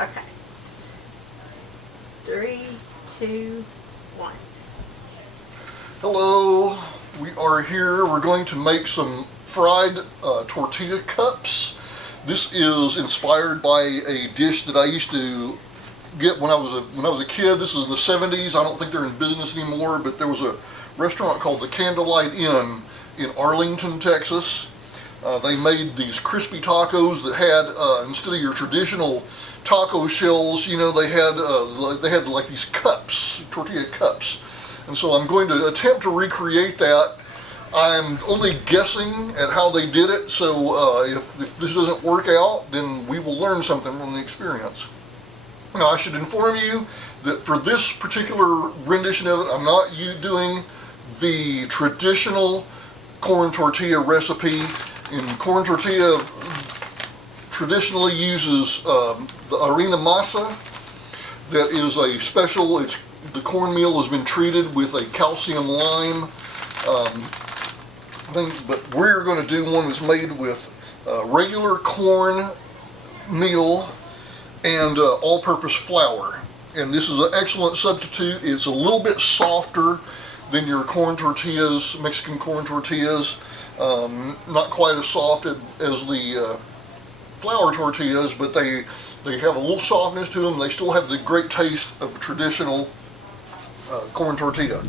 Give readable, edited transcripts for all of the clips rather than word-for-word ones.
Okay. 3, 2, 1. Hello, we are here. We're going to make some fried tortilla cups. This is inspired by a dish that I used to get when I was a kid. This is in the 70s. I don't think they're in business anymore, but there was a restaurant called the Candlelight Inn in Arlington, Texas. They made these crispy tacos that had instead of your traditional taco shells, you know, they had like these cups, tortilla cups. And so I'm going to attempt to recreate that. I'm only guessing at how they did it, so if this doesn't work out, then we will learn something from the experience. Now, I should inform you that for this particular rendition of it, I'm not doing the traditional corn tortilla recipe. And corn tortilla traditionally uses the harina masa. That is a special, the cornmeal has been treated with a calcium lime thing, but we're going to do one that's made with regular corn meal and all-purpose flour. And this is an excellent substitute. It's a little bit softer than your corn tortillas, Mexican corn tortillas. Not quite as soft as the flour tortillas, but they have a little softness to them. They still have the great taste of traditional corn tortilla.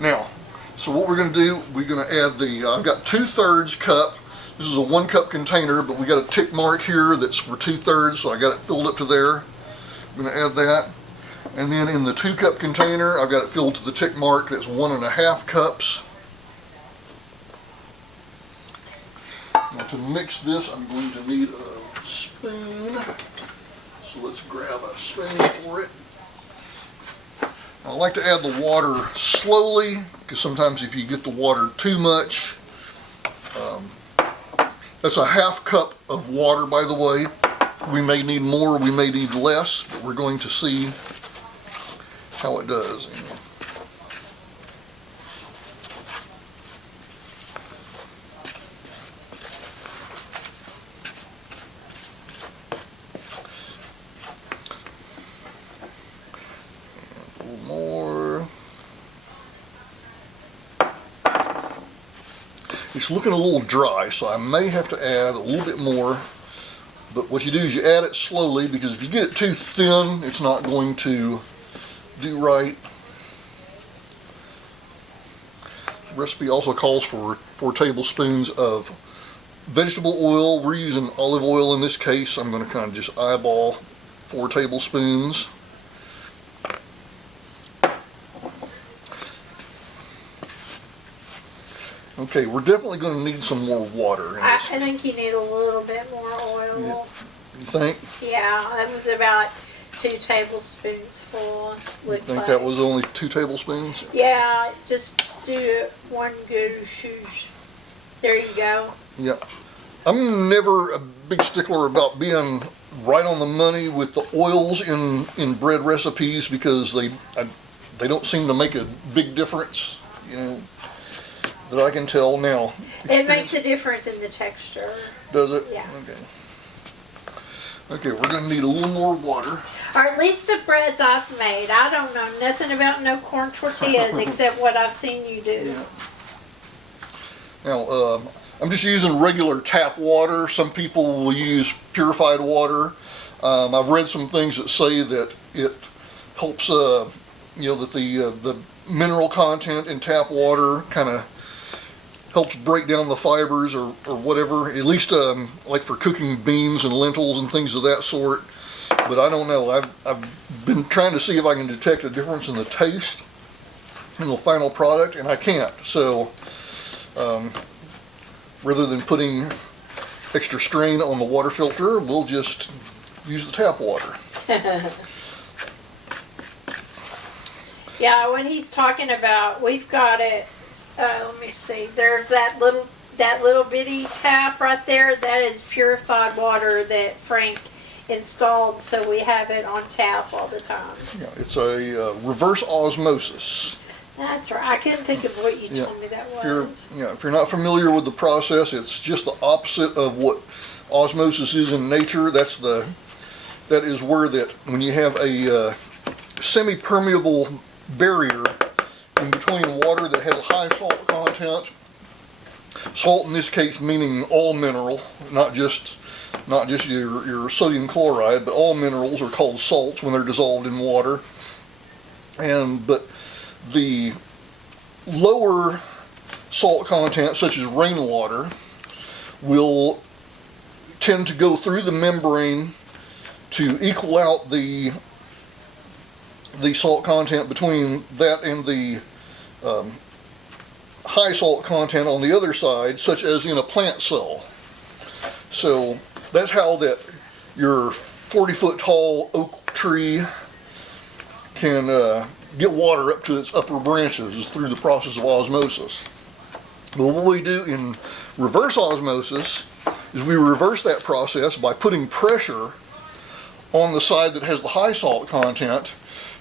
Now, so what we're going to do, we're going to add I've got 2/3 cup. This is a 1 cup container, but we got a tick mark here that's for 2/3, so I got it filled up to there. I'm going to add that. And then in the 2 cup container, I've got it filled to the tick mark. That's 1.5 cups. Now to mix this, I'm going to need a spoon. So let's grab a spoon for it. I like to add the water slowly, because sometimes if you get the water too much, that's a 1/2 cup of water, by the way. We may need more, we may need less, but we're going to see how it does. More. It's looking a little dry, so I may have to add a little bit more. But what you do is you add it slowly, because if you get it too thin, it's not going to do right. The recipe also calls for 4 tablespoons of vegetable oil. We're using olive oil in this case. I'm going to kind of just eyeball 4 tablespoons. Okay, we're definitely going to need some more water. I think you need a little bit more oil. Yeah. You think? Yeah, that was about 2 tablespoons full. You think that was only 2 tablespoons? Yeah, just do 1 good shoosh. There you go. Yeah. I'm never a big stickler about being right on the money with the oils in bread recipes, because they don't seem to make a big difference, you know, that I can tell now. It makes a difference in the texture. Does it? Yeah. Okay. Okay, we're going to need a little more water. Or at least the breads I've made. I don't know nothing about no corn tortillas except what I've seen you do. Yeah. Now, I'm just using regular tap water. Some people will use purified water. I've read some things that say that it helps, you know, that the mineral content in tap water kind of helps break down the fibers or whatever, at least like for cooking beans and lentils and things of that sort. But I don't know. I've been trying to see if I can detect a difference in the taste in the final product, and I can't. So rather than putting extra strain on the water filter, we'll just use the tap water. Yeah, what he's talking about, we've got it. Let me see. There's that little bitty tap right there. That is purified water that Frank installed, so we have it on tap all the time. Yeah, it's a reverse osmosis. That's right. I couldn't think of what you told me that was. If you're not familiar with the process, it's just the opposite of what osmosis is in nature. That's that is where that when you have a semi-permeable barrier in between water that has a high salt content, salt in this case meaning all mineral, not just your sodium chloride, but all minerals are called salts when they're dissolved in water. But the lower salt content, such as rainwater, will tend to go through the membrane to equal out the salt content between that and the high salt content on the other side, such as in a plant cell. So that's how that your 40-foot tall oak tree can get water up to its upper branches, is through the process of osmosis. But what we do in reverse osmosis is we reverse that process by putting pressure on the side that has the high salt content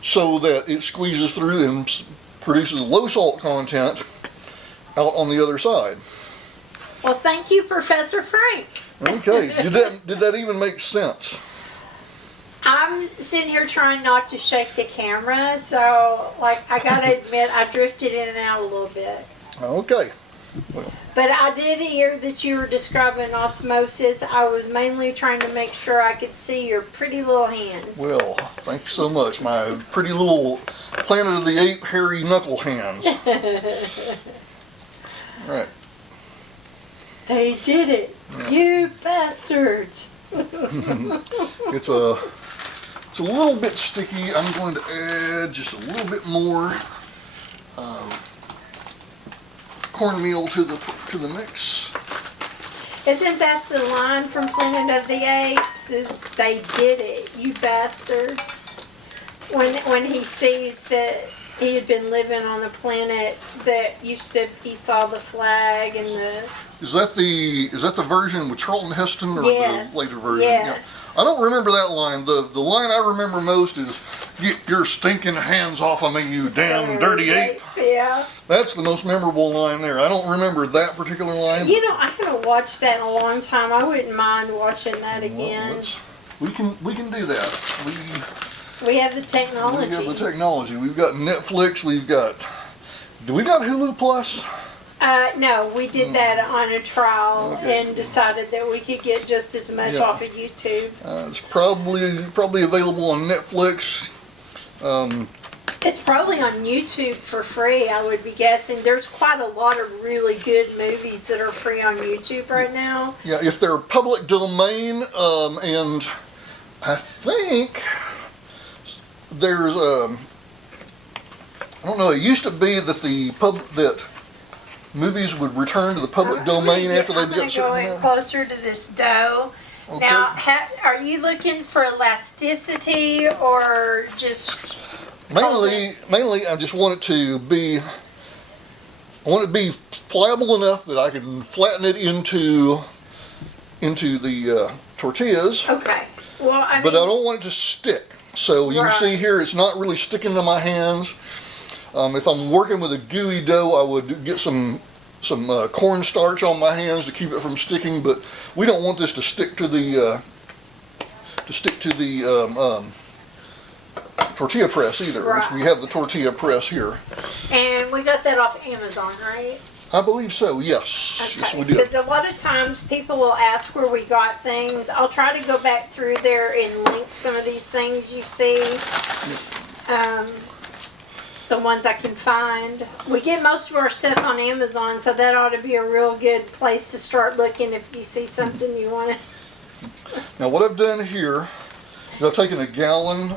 so that it squeezes through and produces low salt content out on the other side. Well, thank you, Professor Frank. Okay, did that even make sense? I'm sitting here trying not to shake the camera, so I gotta admit I drifted in and out a little bit. Okay. Well, But I did hear that you were describing osmosis. I was mainly trying to make sure I could see your pretty little hands. well, thank you so much. My pretty little Planet of the Ape hairy knuckle hands. All right. They did it. Yeah. You bastards. It's a little bit sticky. I'm going to add just a little bit more cornmeal to the mix. Isn't that the line from Planet of the Apes? Is they did it, you bastards. When he sees that he had been living on a planet that he saw the flag and the. Is that the version with Charlton Heston or Yes, the later version? yes. Yeah. I don't remember that line. The line I remember most is "Get your stinking hands off of me, you damn dirty ape." Yeah. That's the most memorable line there. I don't remember that particular line. You know, I haven't watched that in a long time. I wouldn't mind watching that again. We can do that. We have the technology. We have the technology. We've got Netflix. Do we got Hulu Plus? No, we did that on a trial Okay. and decided that we could get just as much Yeah. off of YouTube. It's probably available on Netflix. It's probably on YouTube for free, I would be guessing. There's quite a lot of really good movies that are free on YouTube right now. Yeah, if they're public domain, and I think there's I don't know. It used to be that that movies would return to the public domain after they I'm got going to go in closer to this dough. Okay. Now, are you looking for elasticity or just Mainly, I just want it to be. I want it to be pliable enough that I can flatten it into the tortillas. Okay. Well, But I don't want it to stick. So you can see here, it's not really sticking to my hands. If I'm working with a gooey dough, I would get some cornstarch on my hands to keep it from sticking. But we don't want this to stick to the tortilla press either. Which we have the tortilla press here. And we got that off Amazon, right? I believe so. Yes, yes, we did. Because a lot of times people will ask where we got things. I'll try to go back through there and link some of these things you see. The ones I can find. We get most of our stuff on Amazon, so that ought to be a real good place to start looking if you see something you want to. Now what I've done here is I've taken a gallon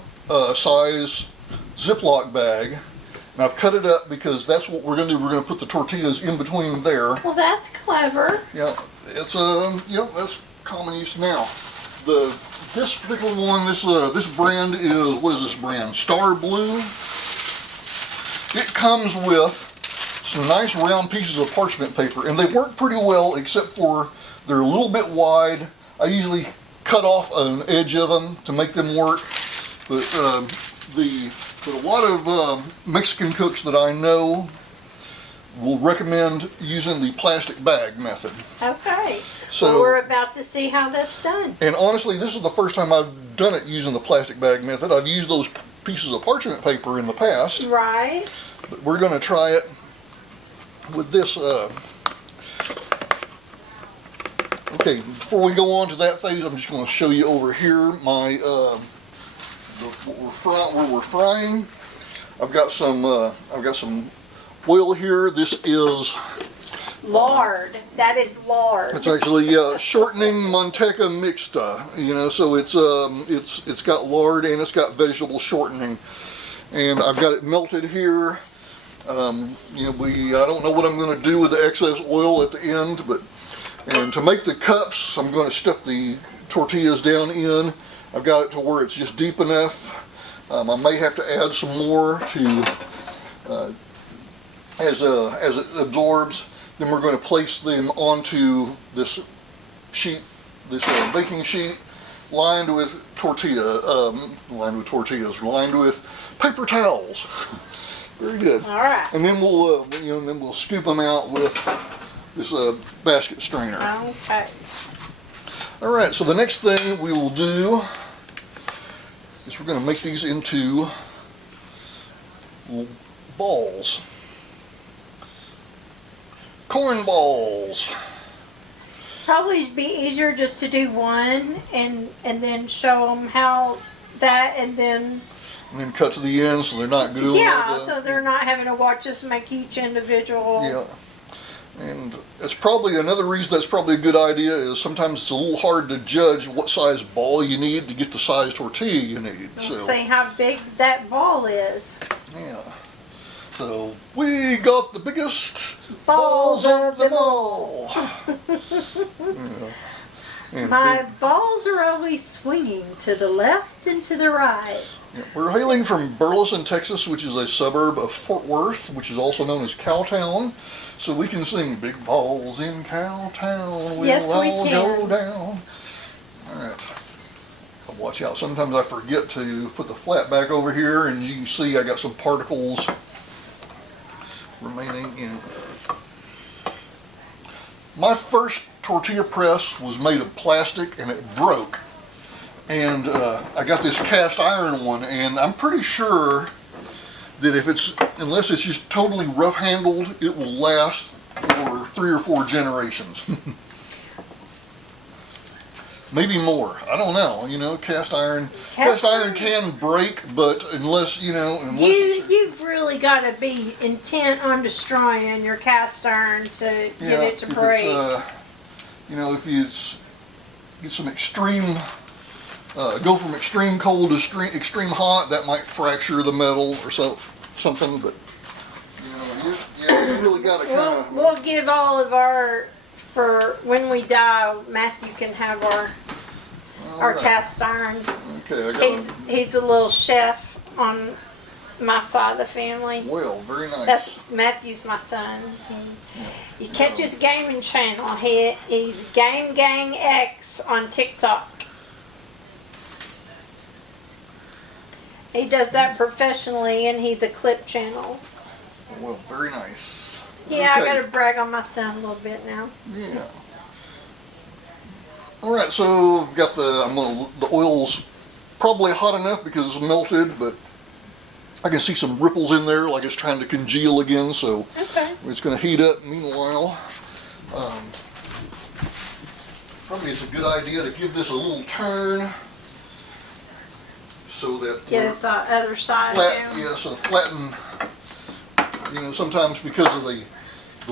size Ziploc bag and I've cut it up because that's what we're going to do. We're going to put the tortillas in between there. Well, that's clever. Yeah, it's that's common use now. This particular one, this brand is, what is this brand? Star Blue. It comes with some nice round pieces of parchment paper, and they work pretty well, except for they're a little bit wide. I usually cut off an edge of them to make them work, but a lot of Mexican cooks that I know, we'll recommend using the plastic bag method. Okay. So well, we're about to see how that's done. And honestly, this is the first time I've done it using the plastic bag method. I've used those pieces of parchment paper in the past. Right. But we're going to try it with this. Okay, before we go on to that phase, I'm just going to show you over here my where we're frying. I've got some oil here. This is lard. That is lard. It's actually shortening manteca mixta. You know, so it's got lard and it's got vegetable shortening, and I've got it melted here. You know, I don't know what I'm going to do with the excess oil at the end, and to make the cups, I'm going to stuff the tortillas down in. I've got it to where it's just deep enough. I may have to add some more to as it absorbs. Then we're going to place them onto this sheet, this baking sheet, lined with tortillas, lined with paper towels. Very good. All right. And then we'll scoop them out with this basket strainer. Okay. All right. So the next thing we will do is we're going to make these into balls. Corn balls. Probably it'd be easier just to do one and then show them how that and then cut to the end so they're not glued. yeah, so they're not having to watch us make each individual. Yeah, and that's probably another reason that's probably a good idea is sometimes it's a little hard to judge what size ball you need to get the size tortilla you need. We'll see how big that ball is. Yeah. So we got the biggest balls of them all. Yeah. My balls are always swinging to the left and to the right. Yeah. We're hailing from Burleson, Texas, which is a suburb of Fort Worth, which is also known as Cowtown. So we can sing "Big Balls in Cowtown, we'll yes, we all can. go down." All right. Watch out. Sometimes I forget to put the flat back over here, and you can see I got some particles remaining in it. My first tortilla press was made of plastic and it broke, and I got this cast iron one, and I'm pretty sure that unless it's just totally rough handled, it will last for 3 or 4 generations. Maybe more. I don't know. You know, cast iron can break, but unless you've really got to be intent on destroying your cast iron to give it to break. If it's get some extreme, go from extreme cold to extreme hot, that might fracture the metal or something. But you really got to kind of. We'll give all of our. For when we die, Matthew can have our cast iron. Okay, he's the little chef on my side of the family. Well, very nice. Matthew's my son. You catch his gaming channel. He's Game Gang X on TikTok. He does that professionally, and he's a clip channel. Well, very nice. Yeah, okay. I got to brag on my son a little bit now. Yeah. All right, so I've got the oil's probably hot enough because it's melted, but I can see some ripples in there, like it's trying to congeal again. So it's going to heat up. Meanwhile, probably it's a good idea to give this a little turn so that get it the other side down. Yeah, so flatten. Sometimes because of the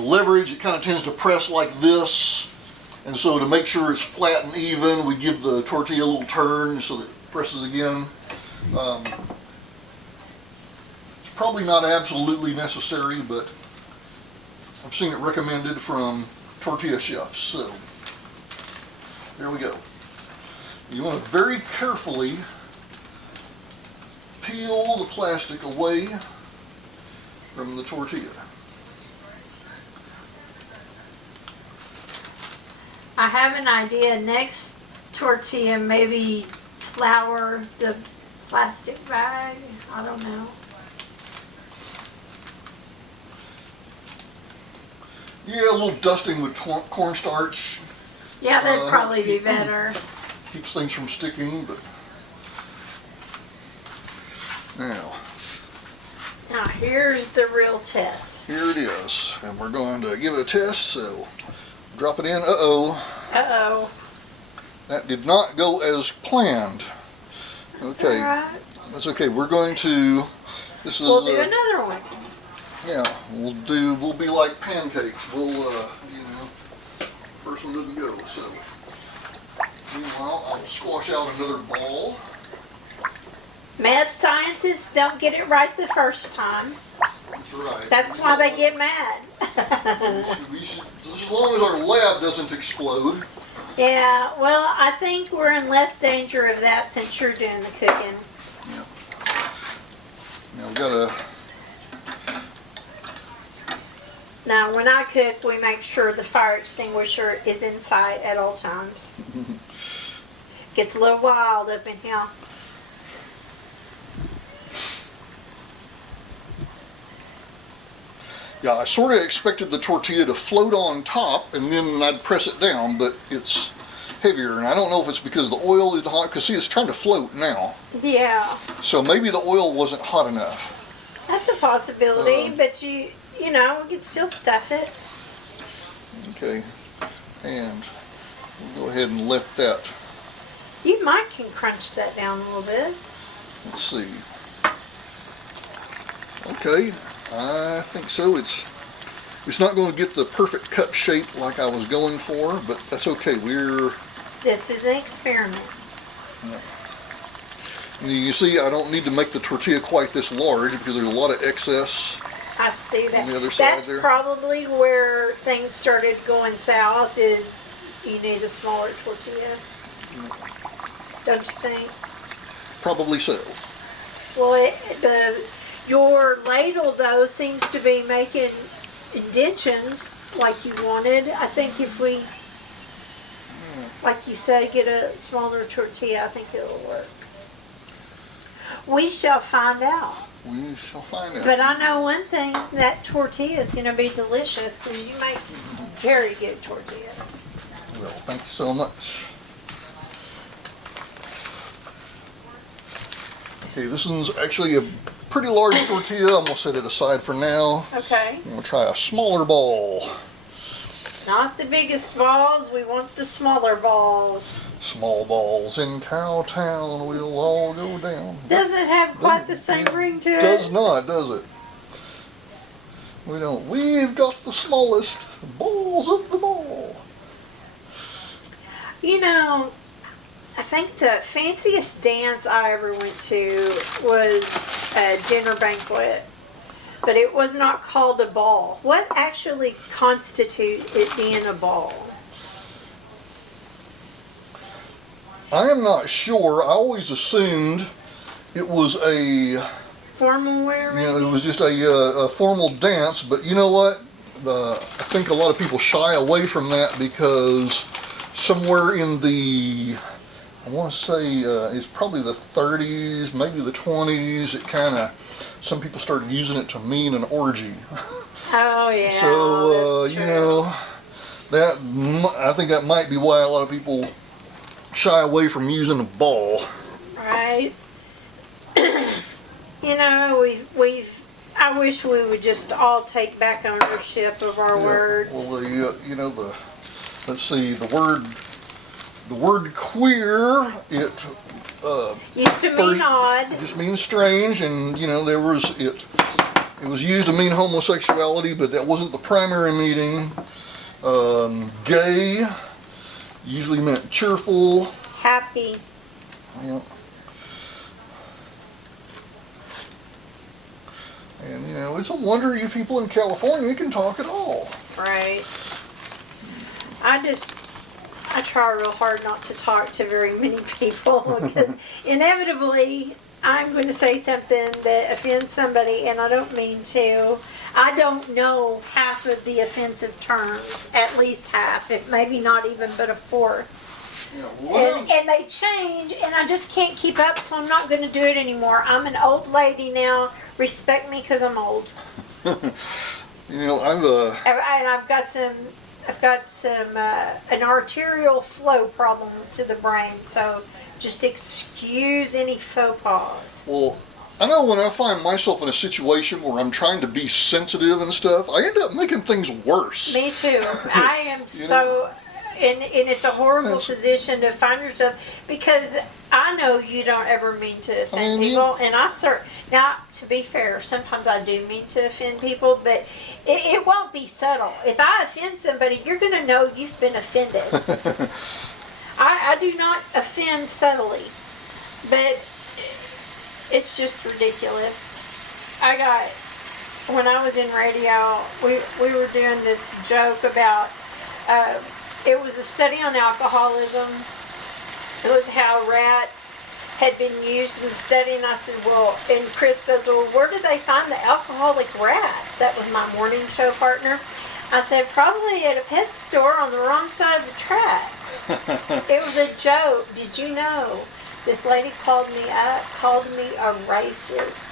leverage, it kind of tends to press like this, and so to make sure it's flat and even, we give the tortilla a little turn so that it presses again. It's probably not absolutely necessary, but I've seen it recommended from tortilla chefs. So there we go. You want to very carefully peel the plastic away from the tortilla. I have an idea. Next tortilla, maybe flour the plastic bag. I don't know. Yeah, a little dusting with cornstarch Yeah, that'd probably be keep- better. keeps things from sticking. But Now here's the real test. here it is, and we're going to give it a test. So drop it in. Uh-oh. That did not go as planned. Okay, Alright. that's okay. We're going to. This is. We'll do another one. Yeah, we'll be like pancakes. We'll, first one didn't go, so. Meanwhile, I'll squash out another ball. Mad scientists don't get it right the first time. That's right. That's why they get mad. As long as our lab doesn't explode. Yeah, well, I think we're in less danger of that since you're doing the cooking. Yeah. Now we gotta. Now, when I cook, we make sure the fire extinguisher is in sight at all times. Gets a little wild up in here. Yeah, I sort of expected the tortilla to float on top and then I'd press it down, but it's heavier. And I don't know if it's because the oil is hot, because see, it's trying to float now. Yeah, So maybe the oil wasn't hot enough. that's a possibility, but you know, we could still stuff it. Okay, and we'll go ahead and let that, You might can crunch that down a little bit. let's see. Okay, I think so. It's not going to get the perfect cup shape like I was going for, but that's okay. This is an experiment. You see, I don't need to make the tortilla quite this large because there's a lot of excess. I see that. On the other side That's there. probably where things started going south, is you need a smaller tortilla. Don't you think? Probably so. Well, your ladle, though, seems to be making indentions like you wanted. I think if we, like you said, get a smaller tortilla, I think it'll work. We shall find out. We shall find out. But I know one thing, that tortilla is going to be delicious because you make very good tortillas. Well, thank you so much. Okay, this one's actually a pretty large tortilla. I'm going to set it aside for now. Okay. I'm going to try a smaller ball. Not the biggest balls, we want the smaller balls. Small balls in Cowtown will all go down. Doesn't it have quite the same ring to it? Does not, does it? We don't. We've got the smallest balls of them all. You know, I think the fanciest dance I ever went to was a dinner banquet, but it was not called a ball. What actually constitutes it being a ball? I am not sure. I always assumed it was a, Formal wear, maybe? it was just a formal dance. But you know what? I think a lot of people shy away from that because somewhere in the, I want to say it's probably the 30s, maybe the 20s. Some people started using it to mean an orgy. Oh, yeah. So that's you true. know, I think that might be why a lot of people shy away from using a ball. Right. You know, I wish we would just all take back ownership of our words. Well, let's see, the word queer, it Used to mean first- odd. it just means strange, and it was used to mean homosexuality, but that wasn't the primary meaning. Gay usually meant cheerful. Happy. Yeah. And it's a wonder you people in California can talk at all. Right. I try real hard not to talk to very many people because inevitably I'm going to say something that offends somebody, and I don't mean to. I don't know half of the offensive terms, at least half, if maybe not even but a fourth. And they change, and I just can't keep up, so I'm not going to do it anymore. I'm an old lady now. Respect me because I'm old. You know, And I've got some an arterial flow problem to the brain, so just excuse any faux pas. well, I know when I find myself in a situation where I'm trying to be sensitive and stuff, I end up making things worse. Me too. I am so, and it's a horrible position to find yourself, because I know you don't ever mean to offend people, and now, to be fair, sometimes I do mean to offend people, but it won't be subtle. If I offend somebody, you're going to know you've been offended. I do not offend subtly, but it's just ridiculous. When I was in radio, we were doing this joke about, it was a study on alcoholism. It was how rats had been used in the study, and I said, well, and Chris goes, well, where did they find the alcoholic rats? That was my morning show partner. I said, probably at a pet store on the wrong side of the tracks. It was a joke. Did you know? This lady called me a racist.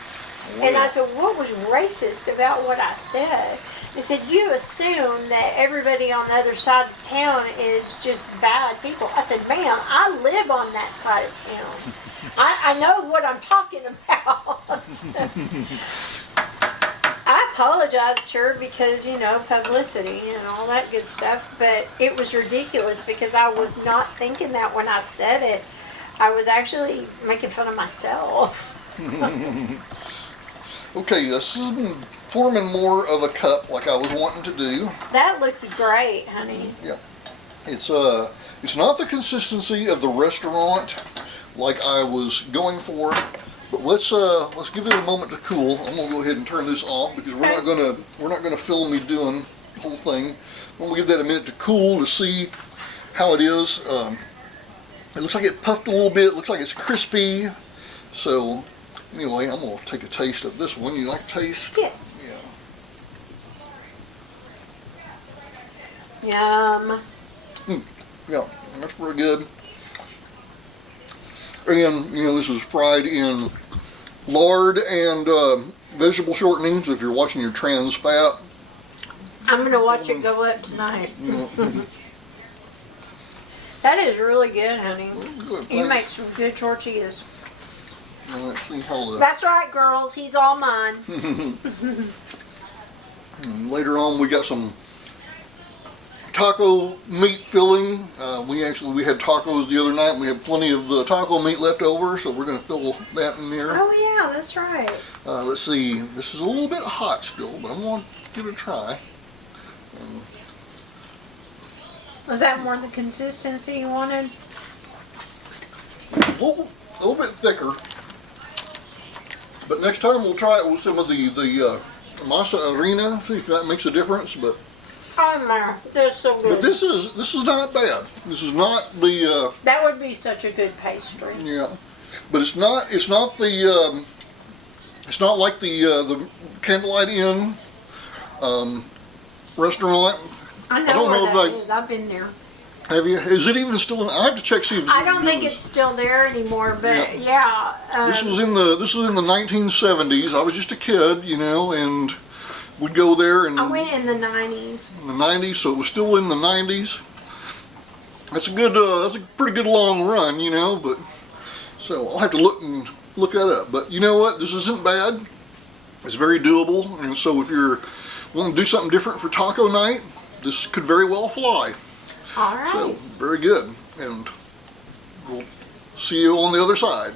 Wow. And I said, what was racist about what I said? They said, you assume that everybody on the other side of town is just bad people. I said, ma'am, I live on that side of town. I know what I'm talking about. I apologized to her because, publicity and all that good stuff, but it was ridiculous because I was not thinking that when I said it. I was actually making fun of myself. Okay, this is forming more of a cup like I was wanting to do. That looks great, honey. Yeah. It's not the consistency of the restaurant like I was going for, but let's give it a moment to cool. I'm gonna go ahead and turn this off because we're not gonna film me doing the whole thing. I'm gonna give that a minute to cool to see how it is. It looks like it puffed a little bit. It looks like it's crispy. So anyway, I'm gonna take a taste of this one. You like taste? Yes. Yeah. Yum. Yeah, that's pretty good. And this is fried in lard and vegetable shortening. So if you're watching your trans fat, I'm gonna watch it go up tonight. That is really good, honey. Good, You make some good tortillas. let's see how That's right, girls. He's all mine. And later on, we got some taco meat filling. We had tacos the other night, and we have plenty of the taco meat left over, so we're going to fill that in there. Oh yeah, that's right. Let's see. This is a little bit hot still, but I'm going to give it a try. Was that more the consistency you wanted? A little bit thicker. But next time we'll try it with some of the masa harina. See if that makes a difference. But Oh no, they're so good. But this is not bad. This is not the that would be such a good pastry. yeah. But it's not the it's not like the Candlelight Inn restaurant. I know where that is. I've been there. Have you? Is it even still in? I have to check see if it's I don't think it's still there anymore, but yeah. This was in the 1970s. I was just a kid, and we'd go there and I went in the 90s. In the 90s, so it was still in the 90s. That's a pretty good long run, but so I'll have to look that up. But you know what? This isn't bad. It's very doable, and so if you're wanting to do something different for taco night, this could very well fly. All right. So very good, and we'll see you on the other side.